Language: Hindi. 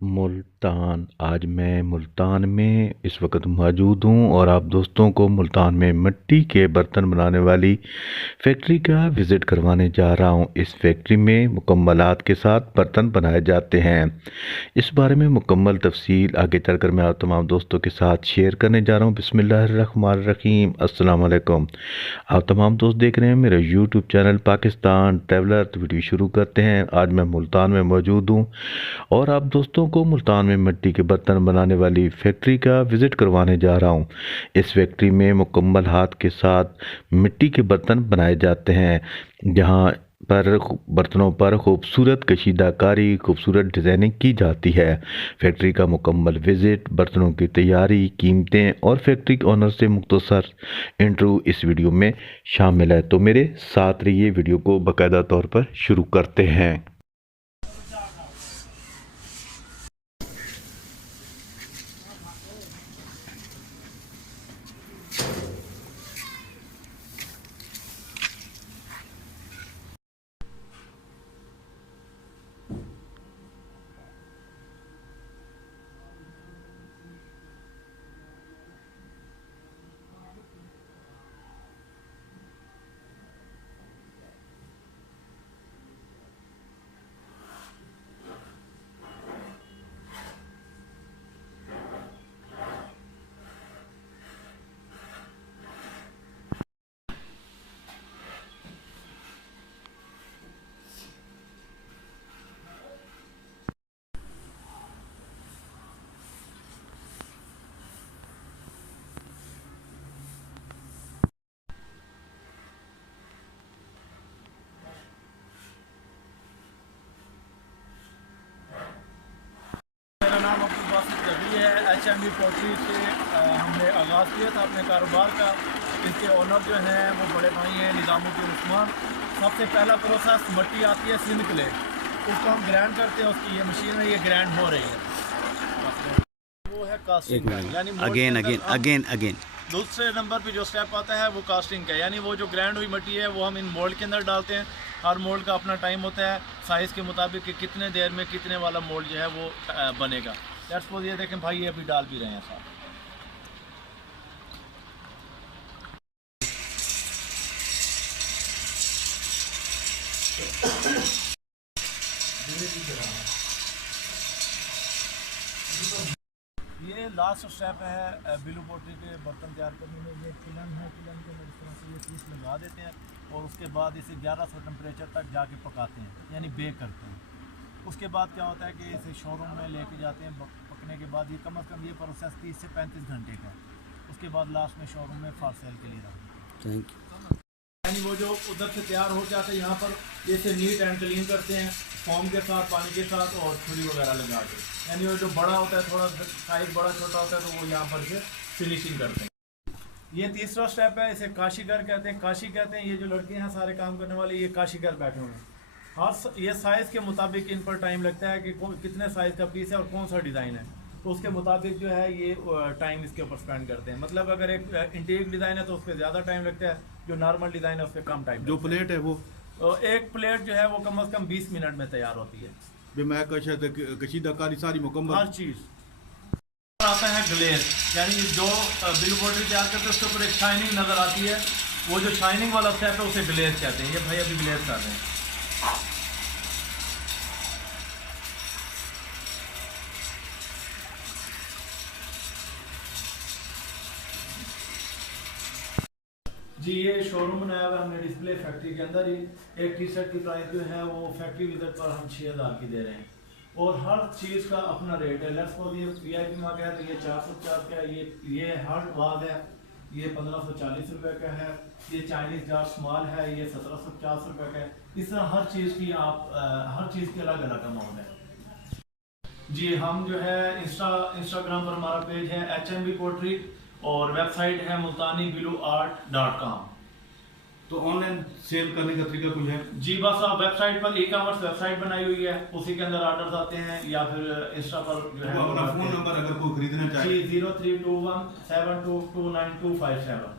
मुल्तान। आज मैं मुल्तान में इस वक्त मौजूद हूँ और आप दोस्तों को मुल्तान में मिट्टी के बर्तन बनाने वाली फैक्ट्री का विज़िट करवाने जा रहा हूँ। इस फैक्ट्री में मुकम्मलात के साथ बर्तन बनाए जाते हैं। इस बारे में मुकम्मल तफसील आगे चलकर मैं आप तमाम दोस्तों के साथ शेयर करने जा रहा हूँ। बिस्मिल्लाहिर्रहमानिर्रहीम, अस्सलाम वालेकुम। आप तमाम दोस्त देख रहे हैं मेरा यूट्यूब चैनल पाकिस्तान ट्रैवलर। तो वीडियो शुरू करते हैं। आज मैं मुल्तान में मौजूद हूँ और आप दोस्तों को मुल्तान में मिट्टी के बर्तन बनाने वाली फैक्ट्री का विज़िट करवाने जा रहा हूँ। इस फैक्ट्री में मुकम्मल हाथ के साथ मिट्टी के बर्तन बनाए जाते हैं, जहाँ पर बर्तनों पर खूबसूरत कशीदाकारी, खूबसूरत डिज़ाइनिंग की जाती है। फैक्ट्री का मुकम्मल विज़िट, बर्तनों की तैयारी, कीमतें और फैक्ट्री के ऑनर से मुख्तसर इंटरव्यू इस वीडियो में शामिल है। तो मेरे साथ रहिए, वीडियो को बाकायदा तौर पर शुरू करते हैं। मेरा नाम अब्दुल बासित रफ़ी है। HMB पोल्ट्री से हमने आगाज़ किया था अपने कारोबार का। इसके ओनर जो हैं वो बड़े भाई हैं निज़ामुद्दीन उस्मान। सबसे पहला प्रोसेस मट्टी आती है सिंध क्ले, उसको हम ग्राइंड करते हैं। उसकी ये मशीन है, ये ग्राइंड हो रही है। वो है कास्टिंग का, यानी अगेन अगेन अगेन अगेन दूसरे नंबर पे जो स्टेप आता है वो कास्टिंग का, यानी वो जो ग्राइंड हुई मट्टी है वो हम इन मोल्ड के अंदर डालते हैं। हर मोल्ड का अपना टाइम होता है साइज़ के मुताबिक कि कितने देर में कितने वाला मोल्ड जो है वो बनेगा। लेट्स सपोज ये देखें भाई, ये अभी डाल भी रहे हैं साथ। ये लास्ट स्टेप है बिलू पोल्ट्री के बर्तन तैयार करने में। ये किलन है, किलन के अंदर इस तरह से ये पीस लगा देते हैं और उसके बाद इसे 1100 टेम्परेचर तक जाके पकाते हैं, यानी बेक करते हैं। उसके बाद क्या होता है कि इसे शोरूम में लेके जाते हैं। पकने के बाद ये कम अज़ कम ये प्रोसेस 30 से 35 घंटे का है। उसके बाद लास्ट में शोरूम में फॉर सेल के लिए रखते हैं। Thank you. यानी वो जो उधर से तैयार हो जाता है, यहाँ पर इसे नीट एंड क्लीन करते हैं फोम के साथ, पानी के साथ और छुरी वगैरह लगा के। यानी वो जो बड़ा होता है, थोड़ा साइज बड़ा छोटा होता है, तो वो यहाँ पर से फिनिशिंग करते हैं। ये तीसरा स्टेप है, इसे काशीगर कहते हैं। काशी कहते हैं, ये जो लड़के हैं सारे काम करने वाले, ये काशीगर बैठे हुए हैं। हर ये साइज़ के मुताबिक इन पर टाइम लगता है कि कितने साइज़ का पीस है और कौन सा डिज़ाइन है, तो उसके मुताबिक जो है ये टाइम इसके ऊपर स्पेंड करते हैं। मतलब अगर एक इंटीरियर डिज़ाइन है तो उस पर ज़्यादा टाइम लगता है, जो नॉर्मल डिज़ाइन है उस पर कम टाइम। जो प्लेट है वो एक प्लेट जो है वो कम से कम 20 मिनट में तैयार होती है। मैं कशीदाकारी सारी मुकम्मल हर चीज़ आता है ग्लेज, यानी जो बिलू पोल्ट्री तैयार करते हैं उसके ऊपर एक शाइनिंग नज़र आती है। वो जो शाइनिंग वाला स्टेप है उसे ग्लेज कहते हैं। ये भाई अभी ग्लेज कर रहे हैं। जी ये शोरूम बनाया हुआ हमने डिस्प्ले फैक्ट्री के अंदर ही। एक टी शर्ट की प्राइस जो है वो फैक्ट्री विजिट पर हम 6000 की दे रहे हैं और हर चीज़ का अपना रेट है। लेट्स सपोज ये VIP मार्क है तो ये 450 का है। ये हर्ट वाग है, ये 1540 रुपये का है। ये चाइनीज जाट स्मॉल है, ये 1750 रुपये का है। इस तरह हर चीज़ की हर चीज़ की अलग अलग अमाउंट है। जी हम जो है इंस्टाग्राम पर हमारा पेज है HMB पोल्ट्री और वेबसाइट है multanibiluart.com। तो ऑनलाइन सेल करने का तरीका कुछ है? जी बस आप वेबसाइट पर ई-कॉमर्स वेबसाइट बनाई हुई है, उसी के अंदर ऑर्डर्स आते हैं या फिर इंस्टा पर जो है अपना फोन नंबर अगर कोई खरीदना चाहे। जी 032172292257।